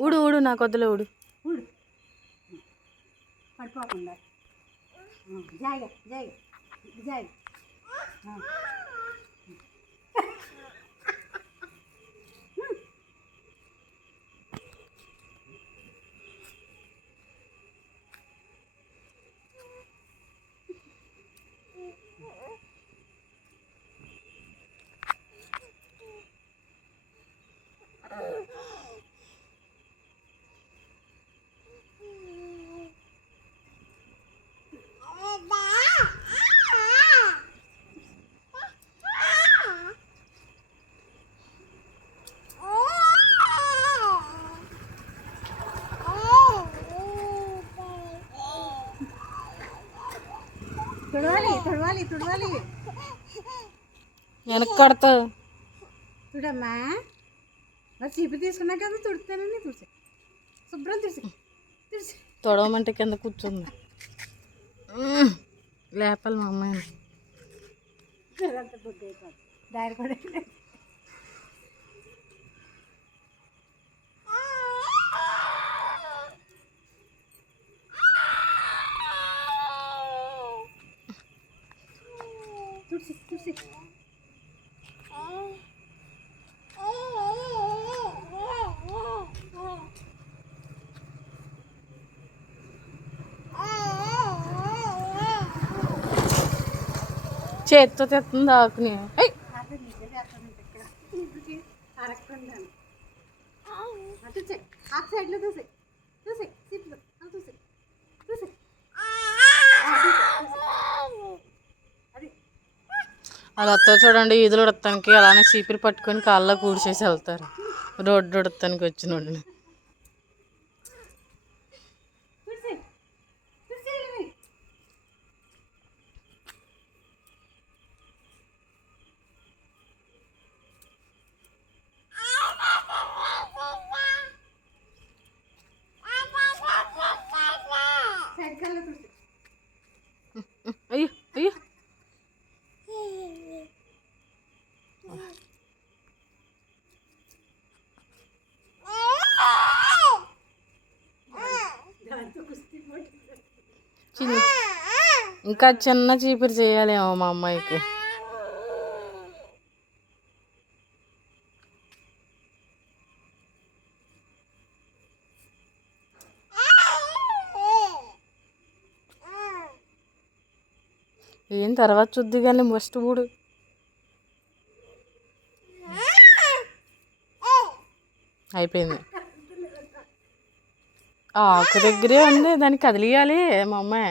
ఊడు ఊడు నాకు వద్దులే ఊడు ఊడు పడిపోకుండా జాయిగా జాయిగా జాయిగా తుడవాలి తుడవాలి తుడవాలి వెనక్కి కొడతావు చూడమ్మా మరి చీపు తీసుకున్నా కదా తుడుతానని తుడిసి శుభ్రం తుడిసి తుడిసి తొడవమంటే కింద కూర్చుంది లేపాలి మా అమ్మాయిని దారి కూడా తుడిసి తుడిసి చేతితో తెస్తుంది ఆకుని అరక్కుండాను చూసే ఆ సైడ్లో చూసే చూసే సీట్లో చూసే చూసే అది అలా అత్త చూడండి ఈదులు ఉడతానికి అలానే చీపిరి పట్టుకొని కాళ్ళలో కూడిచేసి వెళ్తారు రోడ్డు ఉడతానికి వచ్చిన వాడిని చూసే చూసే సైడ్ కల్లో చూసే అయ్యో అయ్యో ఇంకా చిన్న చీపురు చేయాలేమో మా అమ్మాయికి ఏం తర్వాత చూద్ది కానీ ఫస్ట్ ఊడు అయిపోయింది ఆకు దగ్గరే ఉంది దాన్ని కదిలియాలి మా అమ్మాయి